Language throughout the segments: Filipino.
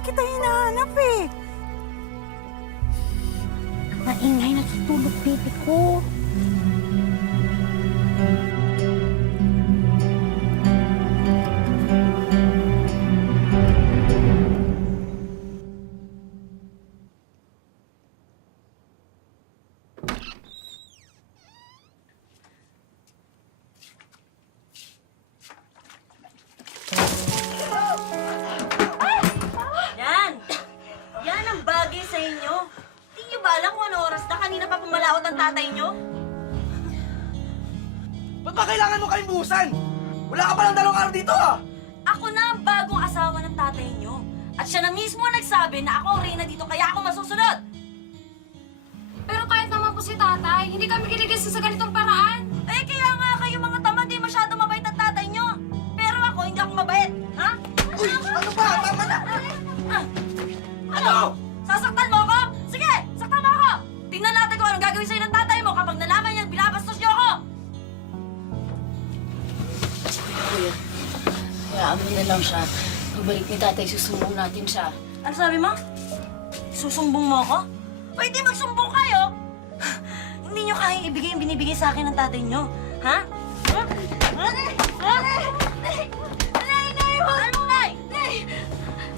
pa kita hinahanap eh. Maingay, natutulog baby ko. Yan! Yan ang bagay sa inyo. Hindi niyo ba alam kung ano oras na? Kanina pa pumalaot ang tatay niyo? Ba't ba kailangan mo kalimbusan? Wala ka palang 2 araw dito ah! Ako na ang bagong asawa ng tatay niyo. At siya na mismo ang nagsabi na ako ang reyna dito kaya ako masusunod. Pero kahit naman po si tatay, hindi kami giligil sa ganitong paraan. Eh kaya nga kayo mga tamad, di masyado mabait ang tatay niyo. Pero ako, hindi ako mabait. Ha? Uy! Ano ba? Tama na! Ah, ano? Sasaktan mo ako? Sige, saktan mo ako! Tingnan natin kung anong gagawin sa'yo ng tatay mo kapag nalaman niyang binabastos niyo ako! Kuya, hayaan mo na lang siya. Pagbalik ni tatay, susumbong natin siya. Ano sabi mo? Susumbong mo ako? Pwede magsumbong kayo! Hindi niyo kayang ibigay yung binibigay sa akin ng tatay niyo. Ha? Ha? Nanay mo! Ano, Nay?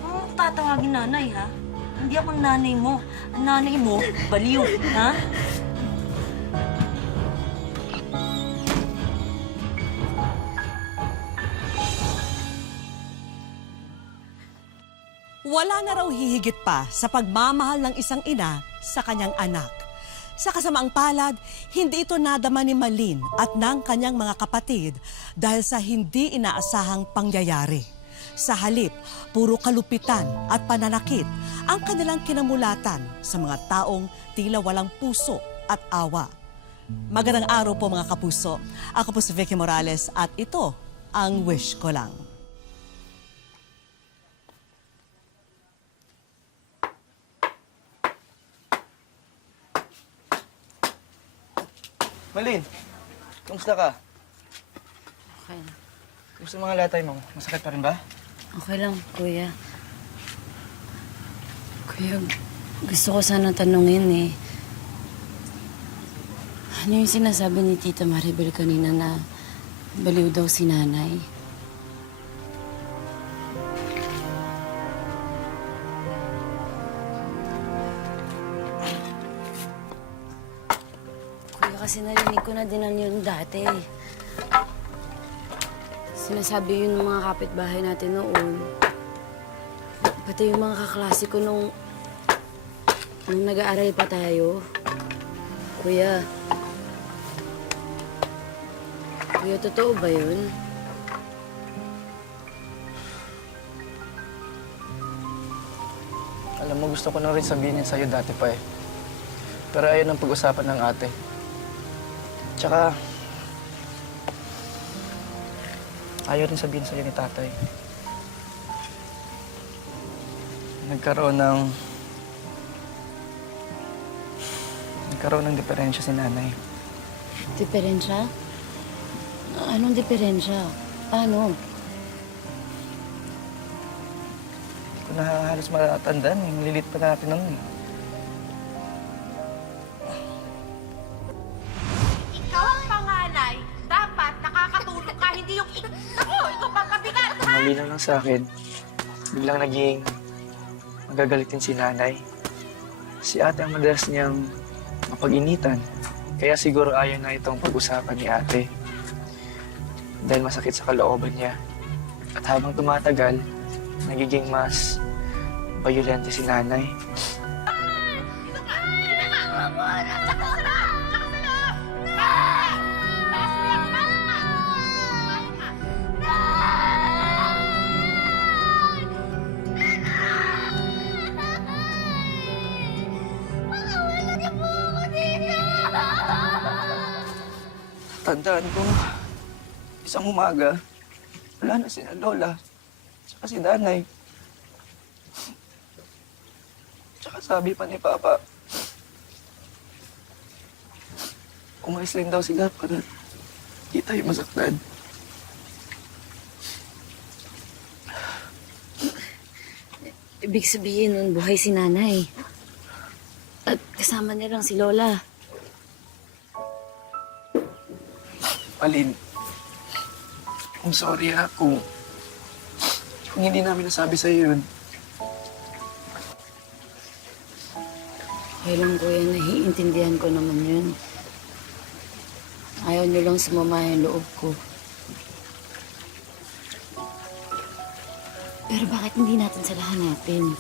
Ano tatawagin nanay, ha? Hindi ako ang nanay mo. Ang nanay mo, baliw, ha? Wala na raw hihigit pa sa pagmamahal ng isang ina sa kanyang anak. Sa kasamaang palad, hindi ito nadama ni Malin at ng kanyang mga kapatid dahil sa hindi inaasahang pangyayari. Sa halip, puro kalupitan at pananakit ang kanilang kinamulatan sa mga taong tila walang puso at awa. Magandang araw po mga kapuso. Ako po si Vicky Morales at ito ang Wish Ko Lang. Malin, kumusta ka? Okay lang. Kumusta mga latay mo? Masakit pa rin ba? Okay lang, kuya. Kuya, gusto ko sana tanungin eh. Ano yung sinasabi ni Tita Maribel kanina na baliw daw si nanay? Kuya, kasi narinig ko na din yun dati. Sinasabi yun ng mga kapitbahay natin noon. Pati yung mga kaklase ko nung nag-aaral pa tayo. Kuya. Kuya, totoo ba yun? Alam mo, gusto ko na rin sabihin yan sa'yo dati pa eh. Pero ayaw ng pag-usapan ng ate. Tsaka, ayaw rin sabihin sa'yo ni tatay. Nagkaroon ng diferensya si nanay. Diferensya? Anong diferensya? Paano? Hindi ko na halos matatandaan eh. Malilit pa natin noon eh. Ikaw ang panganay, dapat nakakatulong ka, hindi yung ako, ikaw pang kabigat, ha? Malinaw lang sa akin, biglang naging magagalitin si nanay. Si ate ang madalas niyang mapag-initan. Kaya siguro ayaw na itong pag-usapan ni ate. Dahil masakit sa kalooban niya. At habang tumatagal, nagiging mas violente si nanay. Tandaan ko, isang umaga, wala na si Lola, tsaka si Nanay. Tsaka sabi pa ni Papa, umalis lang daw sila para di tayo masaktan. Ibig sabihin nun, buhay si nanay. At kasama niya lang si Lola. Malin, I'm sorry ha kung hindi namin nasabi sa'yo yun. Kaya lang kuya, naiintindihan ko naman yun. Ayaw niyo lang sumama yung loob ko. Pero bakit hindi natin sila hanapin?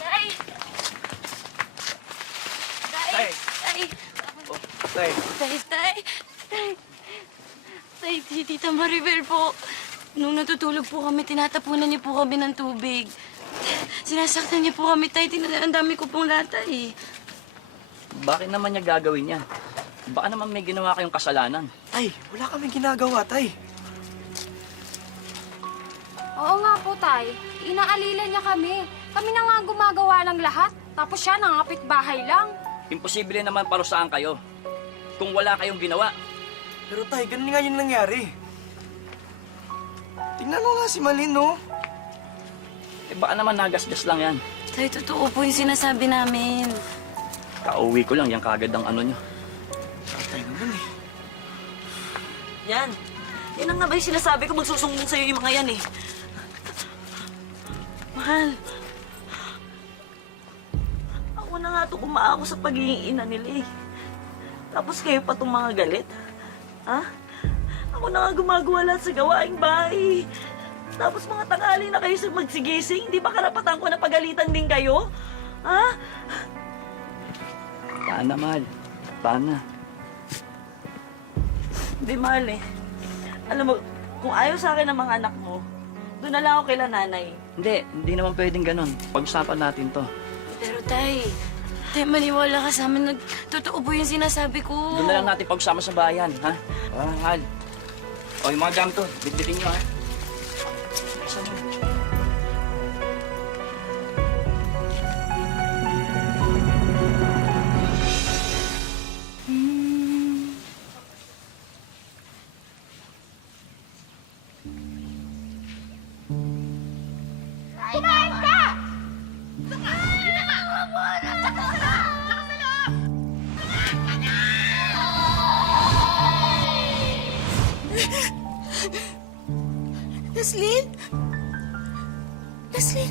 Tay! Tay! Tay! Oh, tay. Tay, si Tita Maribel po. Nung natutulog po kami, tinatapunan niyo po kami ng tubig. Sinasaktan niyo po kami, Tay. Ang dami ko pong lata eh. Bakit naman niya gagawin yan? Baka naman may ginawa kayong kasalanan. Tay, wala kaming ginagawa, tay. Oo nga po, Tay. Inaalila niya kami. Kami na nga ang gumagawa ng lahat. Tapos siya, nangapit bahay lang. Imposible naman parusahan kayo kung wala kayong ginawa. Pero tay, ganun nga yung nangyari. Tingnan mo nga si Malin, no? Eh baka naman nagasgas lang yan. Tay, totoo po yung sinasabi namin. Kauwi ko lang, yan kagad ang ano nyo. Tay naman eh. Yan. Yan ang nga ba yung sinasabi ko, magsusumbong sa'yo yung mga yan eh. Mahal. Ako na nga ito kumaako sa pagiging ina nila eh. Tapos kayo pa itong mga galit. Ha? Ako na nga gumagawa lahat sa gawaing bahay. Tapos mga tanghali na kayo sa magsigising, hindi ba karapatan ko na pagalitan din kayo? Ha? Paana, mahal? Paana? Hindi, mahal eh. Alam mo, kung ayaw sa akin ng mga anak mo, doon na lang ako kay nanay. Hindi naman pwedeng ganun. Pag-usapan natin to. Pero Tay, maniwala ka sa amin. Totoo po yung sinasabi ko. Doon na lang natin pag-usama sa bayan, ha? Mahal. O, yung mga gamit to, bitbitin nyo, ha? Isa mo. Leslyn? Leslyn?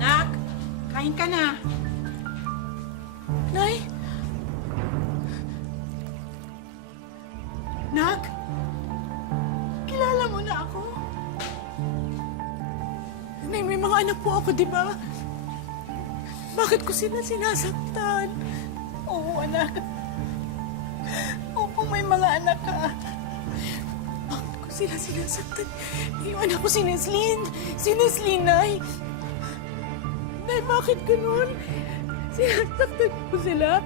Anak, kain ka na. Nay? Nak, kilala mo na ako. Nay, may mga anak po ako, di ba? Bakit ko sila sinasaktan? Oo, anak. Oo, may mga anak ka. Bakit ko sila sinasaktan? Yung anak ko si Leslyn. Si Leslyn, Nay. Nay, bakit ganun? Sinasaktan ko sila.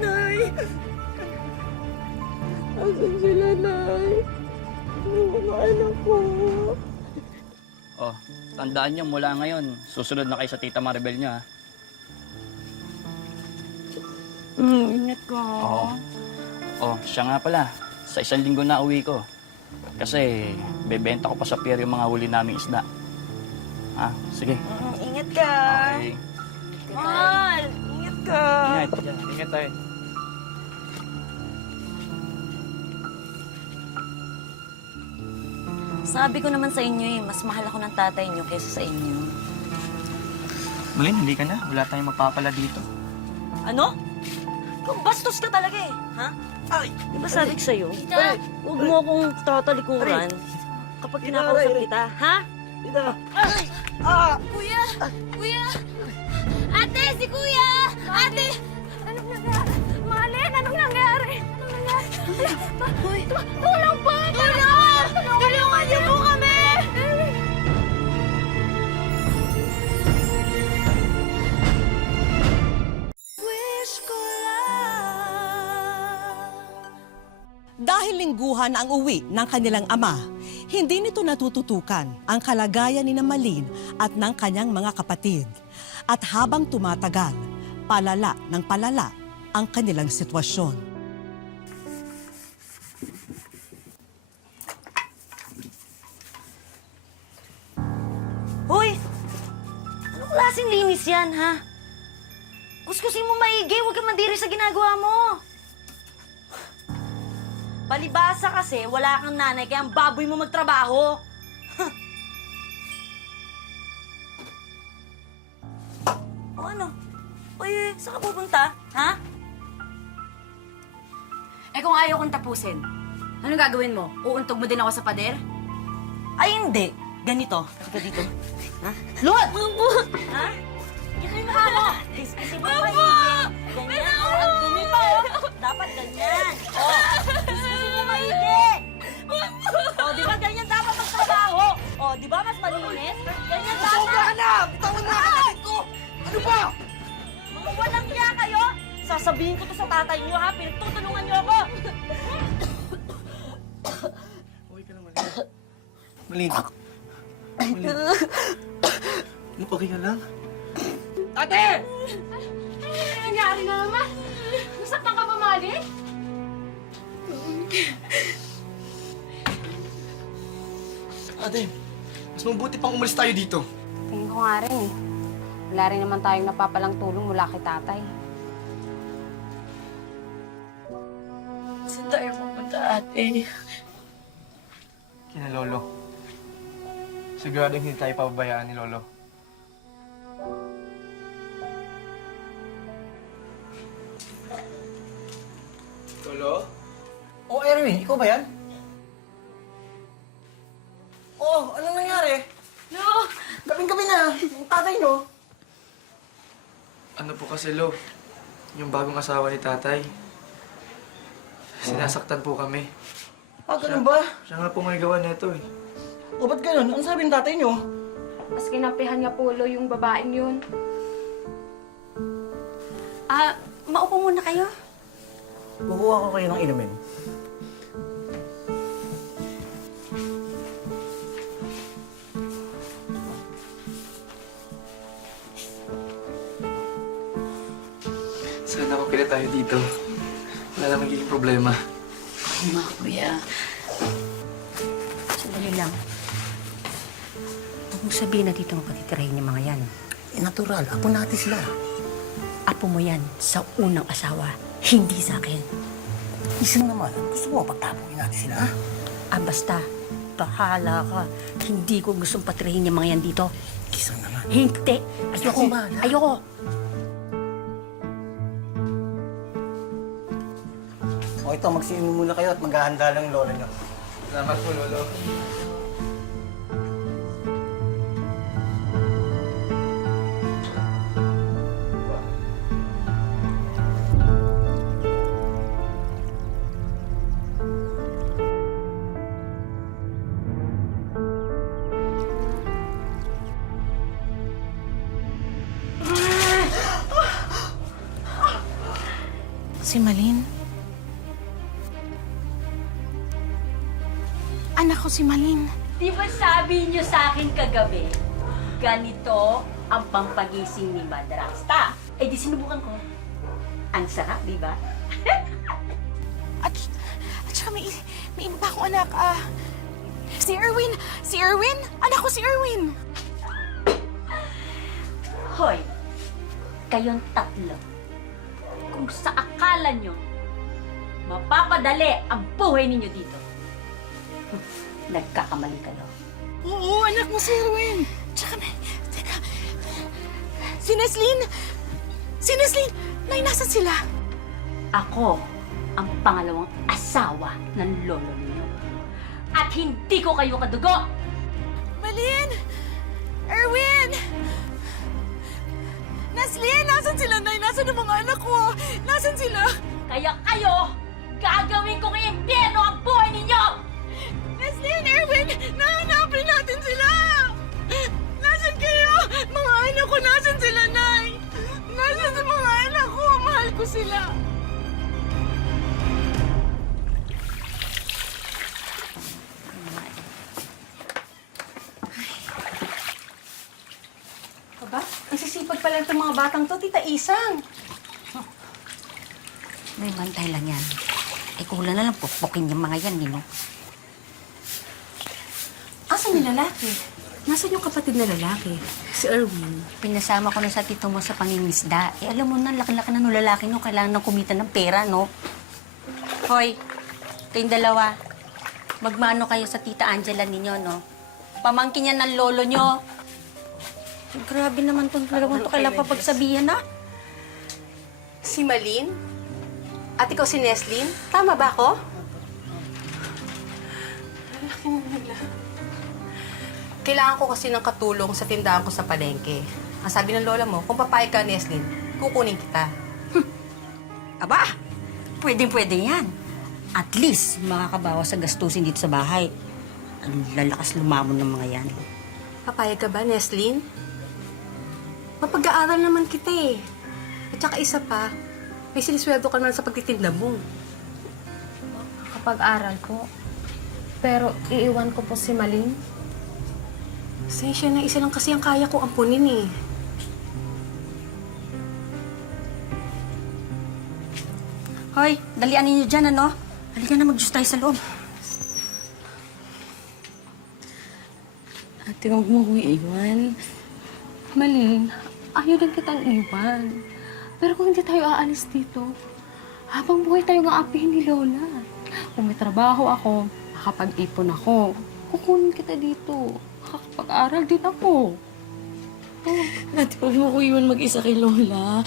Nay. Asan sila, Nay? Yung mga anak ko. Oh, tandaan nyo, mula ngayon, susunod na kayo sa Tita Maribel nyo, ha? Ingat ko. Oo. Oh, siya nga pala. Sa 1 linggo na uwi ko. Kasi bebenta ko pa sa pier yung mga huli naming isda. Ha? Sige. Ingat ka. Okay. Mahal, ingat ka. Ingat. Ingat tayo. Sabi ko naman sa inyo eh, mas mahal ako ng tatay niyo kaysa sa inyo. Malin, hindi ka na. Wala tayong magpapala dito. Ano? Kung bastos ka talaga eh, ha? Ay! Di ba sabi ko sa'yo? Huwag mo akong tatalikuran kapag kinakausap kita, ha? Tita! Kuya! Kuya! Ate! Si Kuya! Ate! Anong nangyari? Malin! Anong nangyari? Anong nangyari? Tulong po! Tulong! Tulungan niyo po kami! Dahil lingguhan ang uwi ng kanilang ama, Hindi nito natututukan ang kalagayan ni Malin at ng kanyang mga kapatid. At habang tumatagal, palala ng palala ang kanilang sitwasyon. Hoy! Anong klaseng linis yan, ha? Kuskusin mo maigi, huwag kang mandiri sa ginagawa mo. Palibasa kasi, wala kang nanay, kaya ang baboy mo magtrabaho. O ano? Uy, saan ka pupunta, ha? Eh kung ayaw kong tapusin, anong gagawin mo? Uuntog mo din ako sa pader? Ay, hindi. Ganito. Halika dito. Ha? Luwad! Ha? Yan yung mukha mo. Kiskisin mo pa ganyan. Oh, ang dumi pa, oh. Dapat ganyan. Oh, kiskisin mo maigi. Oh, di ba ganyan dapat magtrabaho? Oh, di ba mas malinis? Ganyan dapat. Sobra ka na! Bitawan na kapatid ko! Ano ba? Mga walang niya kayo? Sasabihin ko to sa tatay niyo, ha? Pinagtutulungan niyo ako. Okay ka naman. Malin. Malin. Ano, okay ka lang? Ano nangyari na naman? Nasaktan ka ba, Malin? Ate, mas mabuti pang umalis tayo dito. Tingin ko nga rin eh. Wala rin naman tayong napapalang tulong mula kay tatay. Saan tayo pupunta, ate? Kina Lolo. Siguradong hindi tayo pababayaan ni Lolo. Lolo? Oh, Erwin, ikaw ba yan? Oh, anong nangyari? No! Gabing-gabi na. Ang tatay nyo. Ano po kasi, Lo? Yung bagong asawa ni tatay. Sinasaktan po kami. Ah, ganun ba? Siya nga po may gawa nito eh. O, ba't ganun? Ano sabi ng tatay nyo? Mas kinampihan niya Polo yung babaeng yun. Maupo muna kayo. Kukuha ko kayo ng inumin. Sana ako pila tayo dito. Wala na magiging problema. Mga kuya. Sandali lang. Huwag mong sabihin na dito ang patitirahin yung mga yan. Natural, apo natin sila. Apo mo yan sa unang asawa, hindi sa akin. Isang naman, gusto mo pagtapuin natin sila, ha? Basta, bahala ka. Hindi ko gustong patirahin yung mga yan dito. Isang naman. Hindi! Ayoko! Ako bahala. Ayoko! O ito, magsiinom muna kayo at maghahanda lang yung lola nyo. Salamat po, Lolo. Si Malin? Anak ko si Malin. Di ba sabi niyo sa akin kagabi, ganito ang pampagising ni Madrasta? Eh di sinubukan ko. Ang sarap, di ba? At saka may iba pa akong anak. Si Erwin! Si Erwin! Anak ko si Erwin! Hoy, kayong tatlo. Kung sa akala nyo, mapapadali ang buhay ninyo dito. Nagkakamali kayo. Oo, anak mo si Erwin! Tsaka teka. Si Neslin! Si Neslin! Nay, nasan sila? Ako ang pangalawang asawa ng lolo niyo. At hindi ko kayo kadugo! Malin! Erwin! Neslin! Nasan sila, Nay? Nasan ang mga anak ko? Nasan sila? Kaya kayo, gagawin ko ng impyerno ang buhay ninyo! Neslin! Erwin! Nahanapin natin sila! Nasaan kayo? Mga anak ko, nasan sila, Nay? Nasan sa mga anak ko? Mahal ko sila. sipag pala itong mga batang to, Tita Isang. May bantay lang yan. Eh, kulang na lang pukpukin yung mga yan, no? Asan yung lalaki? Nasaan yung kapatid na lalaki? Si Erwin. Pinasama ko na sa tito mo sa pangingisda. Eh, alam mo na, laki-laki na nung lalaki, no? Kailangan nang kumita ng pera, no? Hoy, kayong dalawa, magmano kayo sa tita Angela ninyo, no? Pamangkin yan ng lolo nyo. Grabe naman itong dalawang to. Kailangan pa pagsabihan, ha? Si Malin? At ikaw si Neslin? Tama ba ako? Lalaki mo nila. Kailangan ko kasi ng katulong sa tindahan ko sa palengke. Ang sabi ng lola mo, kung papayag ka, Neslin, kukunin kita. Aba, pwedeng-pwede yan. At least, makakabawas sa gastusin dito sa bahay. Ang lalakas lumamon ng mga yan. Papayag ka ba, Neslin? Mapag-aaral naman kita eh. At saka isa pa, may sinisweldo ka naman sa pagtitinda mo. Kapag aral po. Pero iiwan ko po si Malin. Sensya na isa lang kasi ang kaya ko ampunin eh. Hoy, dalian ninyo dyan, ano? Halika na, mag-juice tayo sa loob. Ate, huwag mo ko iiwan. Malin, ayaw din kitang iwan. Pero kung hindi tayo aalis dito, habang buhay tayo nga apihin ni Lola. Kung may trabaho ako, makapag-ipon ako, kukunin kita dito. Makakapag-aral din ako. Ate, huwag mo ko iwan mag-isa kay Lola.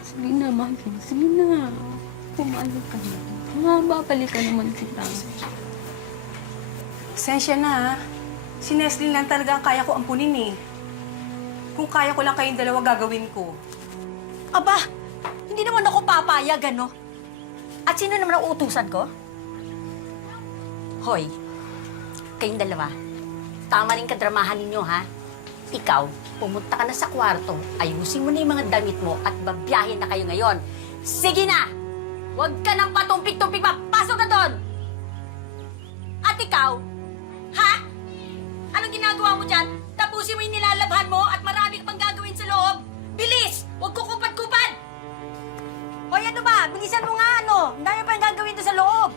Sige na, Maging. Sige na. Pumalag ka na. Mababalikan naman kita. Sensya na ha. Si Neslin lang talaga ang kaya ko ampunin eh. Kung kaya ko lang kayong dalawa gagawin ko. Aba, hindi naman ako papayag, ano? At sino naman ang utusan ko? Hoy, kayong dalawa, tama rin kadramahan ninyo, ha? Ikaw, pumunta ka na sa kwarto, ayusin mo na yung mga damit mo at babiyahin na kayo ngayon. Sige na! Huwag ka nang patumpik-tumpik pa! Pasok na doon! At ikaw, ha? Anong ginagawa mo dyan? Tapusin mo yung nilalabhan mo at marami ka pang gagawin sa loob. Bilis! Huwag kukupad-kupad! Hoy, ano ba? Bilisan mo nga, ano? Ang dami pa yung gagawin doon sa loob.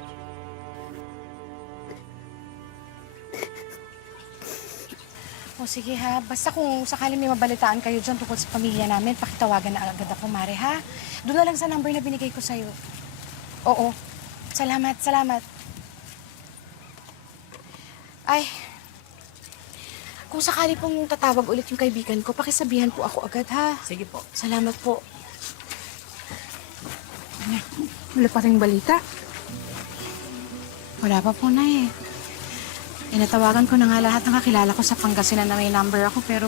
O sige ha, basta kung sakali may mabalitaan kayo dyan tungkol sa pamilya namin, pakitawagan na agad ako, Mare, ha? Doon na lang sa number na binigay ko sa'yo. Oo. Salamat, salamat. Ay, kung sakali pong tatawag ulit yung kaibigan ko, pakisabihan po ako agad, ha? Sige po. Salamat po. Wala pa rin balita. Wala pa po na eh. Inatawagan ko na nga lahat ng kakilala ko sa Pangasinan na may number ako pero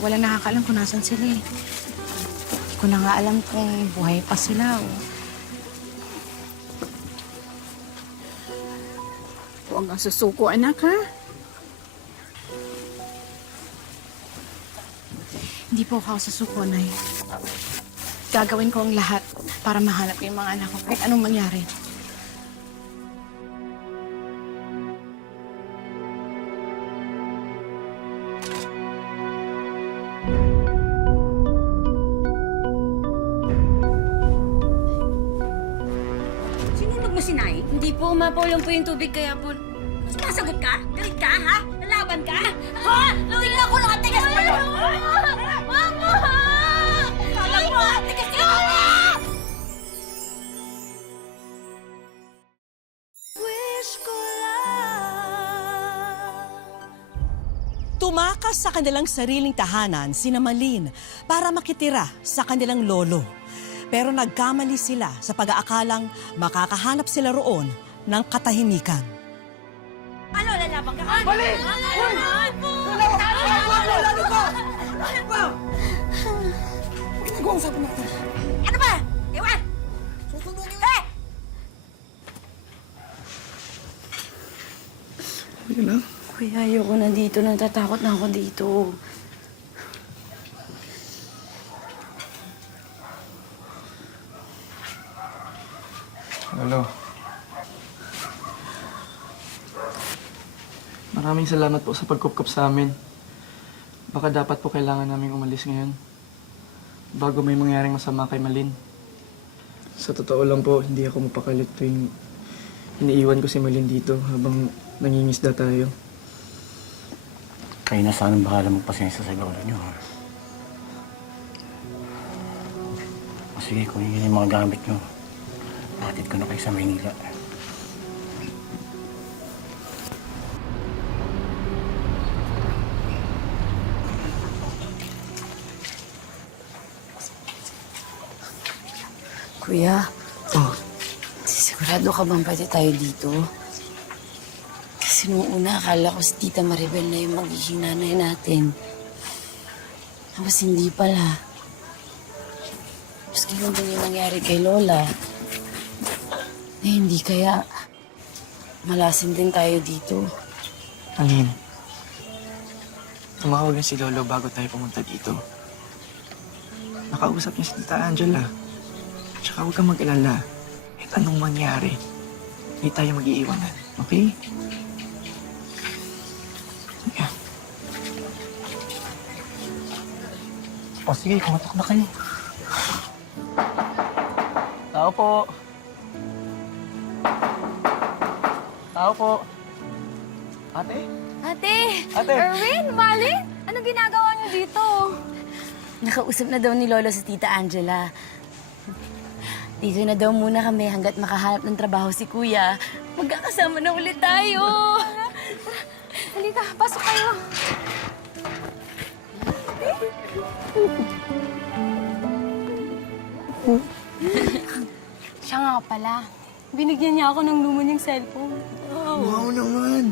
walang nakakaalam kung nasan sila eh. Hindi ko na nga alam kung buhay pa sila o... Huwag kang susuko, anak, ha? Hindi po ako susuko, Nay. Gagawin ko ang lahat para mahanap yung mga anak ko kahit anong mangyari. Sinunod mo si Nay? Hindi po, umapulong po yung tubig kaya po... Sumasagot ka? Galit ka, ha? Lalaban ka? Ha? Tingnan ko lang at tigas pa yun! Mama! Kala mo, tigas ka! Tumakas sa kanilang sariling tahanan sina Malin para makitira sa kanilang lolo. Pero nagkamali sila sa pag-aakalang makakahanap sila roon ng katahimikan. Ano, lalaban ka? Mali! Ginagawa-usapan natin. Ano ba? Ewan! Eh! Halika lang. Kuya, ayoko na dito. Natatakot na ako dito. Lolo. Maraming salamat po sa pagkupkop sa amin. Baka dapat po kailangan naming umalis ngayon. Bago may mangyaring masama kay Malin. Sa totoo lang po, hindi ako mapakalit tuwing iniiwan ko si Malin dito habang nangingisda tayo. Kayo na sanang bahala magpasensya sa lolo nyo, ha? O sige, kunin nyo yung mga gamit nyo. Hatid ko na kayo sa Maynila. Kuya, Oh, sigurado ka bang pwede tayo dito? Kasi nung una, akala ko si Tita Maribel na yung magiging nanay natin. Tapos hindi pala. Tapos ganun din yung nangyari kay Lola. Eh, hindi kaya malasin din tayo dito. Malin. Tumawag na si Lolo bago tayo pumunta dito. Nakausap niya si Tita Angela. Tsaka huwag kang mag-alala. Kahit anong mangyari, hindi tayo mag-iiwanan. Okay? Yeah. O sige, kumatok na kayo. Tao po. Tao po. Ate? Ate! Ate! Erwin! Malin! Anong ginagawa niyo dito? Nakausap na daw ni Lolo si Tita Angela. Dito na daw muna kami hanggat makahanap ng trabaho si Kuya. Magkakasama na ulit tayo. Halika, pasok kayo. Siya nga pala. Binigyan niya ako ng luma niyang cellphone. Wow naman!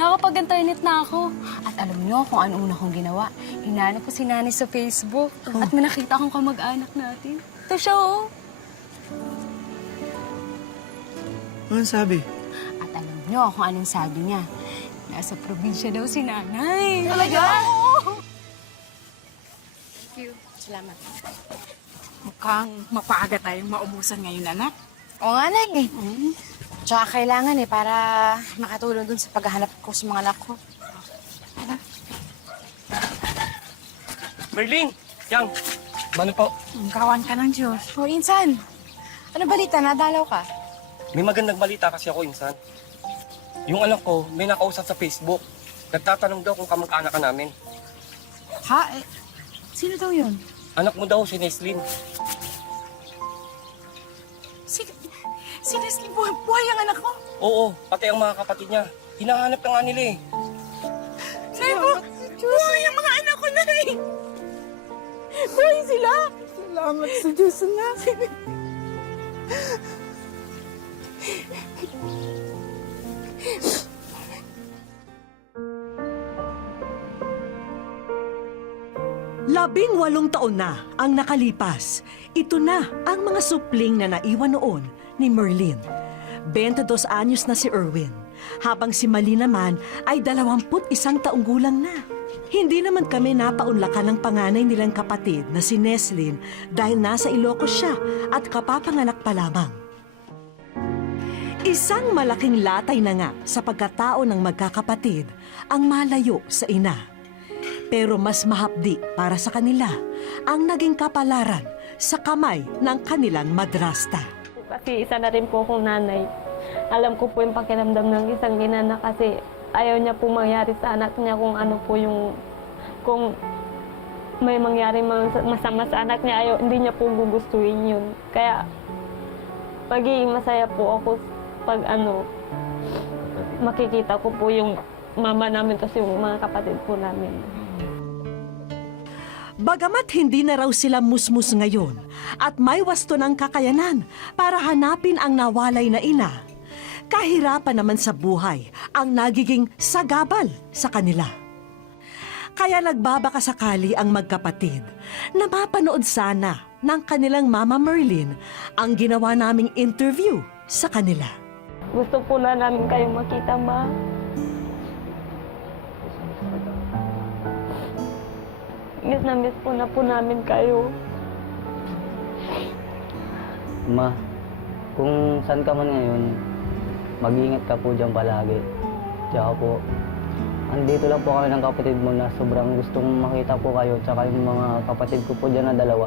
Nakapag-internet na ako. At alam niyo kung ano una kong ginawa. Hinanap ko si Nani sa Facebook. At may nakita akong kamag-anak natin. Ito siya, oh. Anong sabi? At alam niyo kung anong sabi niya. Nasa probinsya daw si Nanay. Talaga? Oo. Thank you. Salamat. Mukhang mapaaga tayong maumusan ngayon, anak. Oo nga, Nay. Tsaka kailangan para makatulong dun sa paghahanap ko sa mga anak ko. Merling! Yang! Ano po? Ang kawan ka ng Diyos. O, Insan. Ano balita? Nadalaw ka? May magandang balita kasi ako, Insan. Yung anak ko, may nakausap sa Facebook. Nagtatanong daw kung kamag-anak ka namin. Ha? Sino daw yun? Anak mo daw, si Neslin. Si Leslie, buhay ang anak ko. Oo, pati ang mga kapatid niya. Hinahanap na nga nila eh. Nay po, buhay ang mga anak ko, Nay. Buhay sila. Salamat sa Diyos, anak. Labing-walong taon na ang nakalipas. Ito na ang mga supling na naiwan noon ni Merlin. 22 anyos na si Erwin, habang si Malin naman ay 21 taong gulang na. Hindi naman kami napaunlakan ng panganay nilang kapatid na si Neslin dahil nasa Ilocos siya at kapapanganak pa lamang. Isang malaking latay na nga sa pagkatao ng magkakapatid ang malayo sa ina. Pero mas mahapdi para sa kanila ang naging kapalaran sa kamay ng kanilang madrasta. Kasi isa na rin po akong nanay. Alam ko po yung pakiramdam ng isang ina na kasi ayaw niya po mangyari sa anak niya kung ano po yung... Kung may mangyari masama sa anak niya, ayaw, hindi niya po gugustuhin yun. Kaya pagiging masaya po ako pag makikita ko po yung mama namin kasi yung mga kapatid po namin. Bagamat hindi na raw sila musmus ngayon at may wasto ng kakayanan para hanapin ang nawalay na ina, kahirapan naman sa buhay ang nagiging sagabal sa kanila. Kaya nagbabaka sakali ang magkapatid na mapanood sana ng kanilang Mama Merlin ang ginawa naming interview sa kanila. Gusto po na namin kayong makita, Ma. Miss na miss po na po namin kayo. Ma, kung saan ka man ngayon, mag-iingat ka po dyan palagi. Tsaka po, andito lang po kami ng kapatid mo na sobrang gustong makita po kayo tsaka yung mga kapatid ko po dyan na dalawa.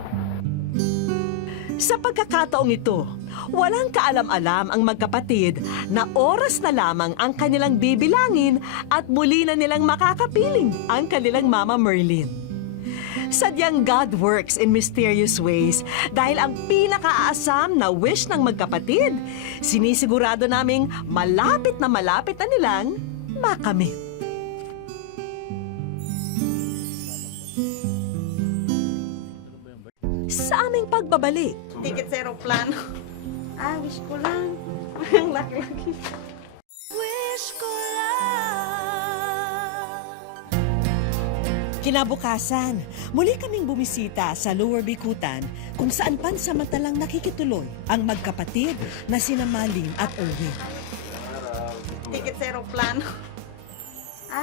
Sa pagkakataong ito, walang kaalam-alam ang magkapatid na oras na lamang ang kanilang bibilangin at muli na nilang makakapiling ang kanilang Mama Merlin. Sadyang God works in mysterious ways dahil ang pinakaasam na wish ng magkapatid, sinisigurado naming malapit na nilang makamit. Sa aming pagbabalik, Ticket sa aeroplano. Wish ko lang. Ang laki-laki. wish ko kinabukasan, muli kaming bumisita sa Lower Bikutan kung saan pansamantalang nakikituloy ang magkapatid na sina Malin at Erwin. Ticket sa aeroplano.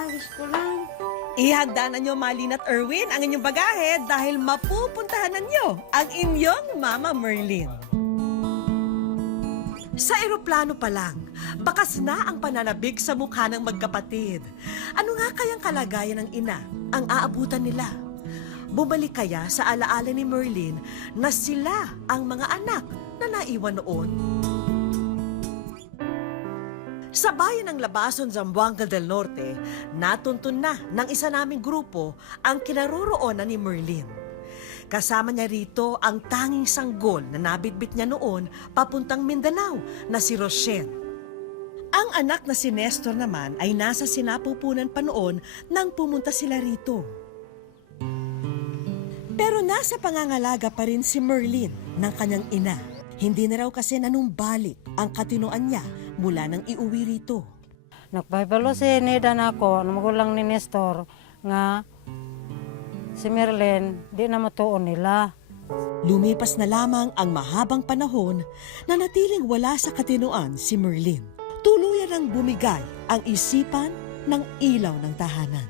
Wish ko lang. Ihagda na nyo, Malin at Erwin, ang inyong bagahe dahil mapupuntahan na nyo ang inyong Mama Merlin. Sa eroplano pa lang, bakas na ang pananabik sa mukha ng magkapatid. Ano nga kayang kalagayan ng ina ang aabutan nila? Bumalik kaya sa alaala ni Merlin na sila ang mga anak na naiwan noon? Sa bayan ng Labason, Zamboanga del Norte, natuntun na ng isa naming grupo ang kinaroroonan ni Merlin. Kasama niya rito ang tanging sanggol na nabitbit niya noon papuntang Mindanao na si Rochelle. Ang anak na si Nestor naman ay nasa sinapupunan pa noon nang pumunta sila rito. Pero nasa pangangalaga pa rin si Merlin ng kanyang ina. Hindi na raw kasi nanumbalik ang katinoan niya mula nang iuwi rito. Nagpapalo si Neda na ako, magulang ni Nestor, nga si Merlin, di na matuon nila. Lumipas na lamang ang mahabang panahon na natiling wala sa katinoan si Merlin. Tuluyan ang bumigay ang isipan ng ilaw ng tahanan.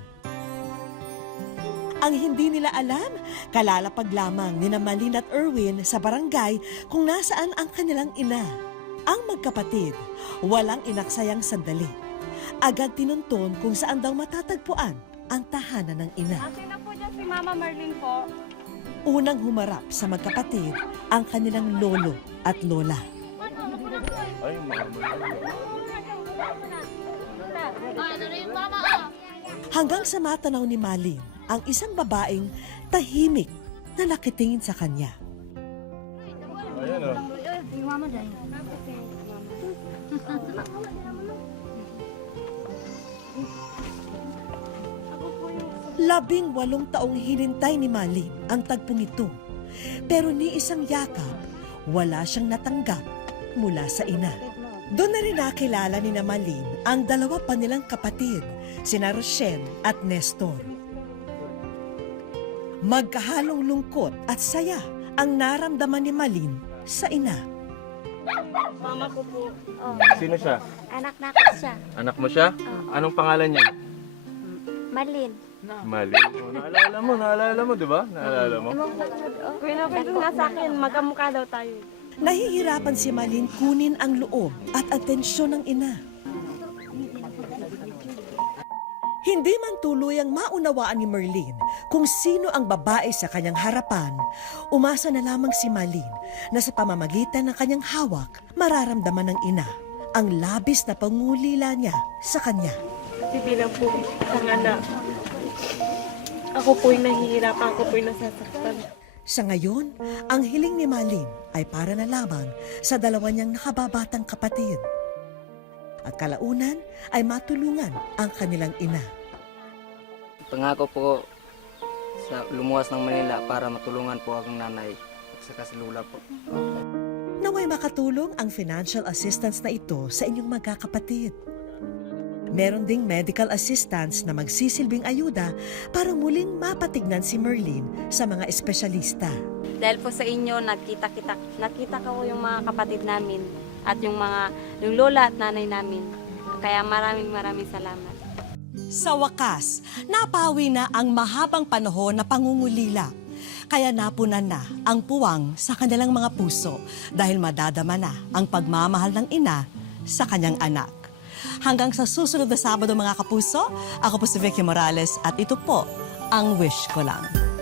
Ang hindi nila alam, kalalapag lamang ni Malin at Erwin sa barangay kung nasaan ang kanilang ina. Ang magkapatid, walang inaksayang sandali. Agad tinunton kung saan daw matatagpuan ang tahanan ng ina. Sino po dyan si Mama Merlin po? Unang humarap sa magkapatid ang kanilang lolo at lola. Hanggang sa matanaw ni Malin ang isang babaeng tahimik na nakitingin sa kanya. Labing-8 taong hinintay ni Malin ang tagpong ito. Pero ni isang yakap, wala siyang natanggap mula sa ina. Doon na rin nakilala ni Malin ang dalawa pa nilang kapatid, sina Rochelle at Nestor. Magkahalong lungkot at saya ang naramdaman ni Malin sa ina. Mama ko po. Sino siya? Anak na ako siya. Anak mo siya? Anong pangalan niya? Marlin. Mali. Oh, naalala mo, di ba? Naalala mo? Kuya na sa akin, magkamukha daw tayo. Nahihirapan si Malin kunin ang loob at atensyon ng ina. Hindi man tuluyang maunawaan ni Merlin kung sino ang babae sa kanyang harapan, umasa na lamang si Malin na sa pamamagitan ng kanyang hawak, mararamdaman ng ina ang labis na pangulila niya sa kanya. Kasi bilang po isang anak, ako po'y nahihirapan, ako po'y nasasaktan. Sa ngayon, ang hiling ni Malin ay para na lamang sa dalawa niyang nakababatang kapatid. At kalaunan ay matulungan ang kanilang ina. Pangako po sa lumuwas ng Manila para matulungan po ang nanay at saka si Lula po. Naway makatulong ang financial assistance na ito sa inyong magkakapatid. Meron ding medical assistance na magsisilbing ayuda para muling mapatignan si Merlin sa mga espesyalista. Dahil po sa inyo, nakita ko yung mga kapatid namin at yung lola at nanay namin. Kaya maraming salamat. Sa wakas, napawi na ang mahabang panahon na pangungulila. Kaya napunan na ang puwang sa kanilang mga puso dahil madadama na ang pagmamahal ng ina sa kanyang anak. Hanggang sa susunod na Sabado mga kapuso, ako po si Vicky Morales at ito po ang Wish Ko Lang.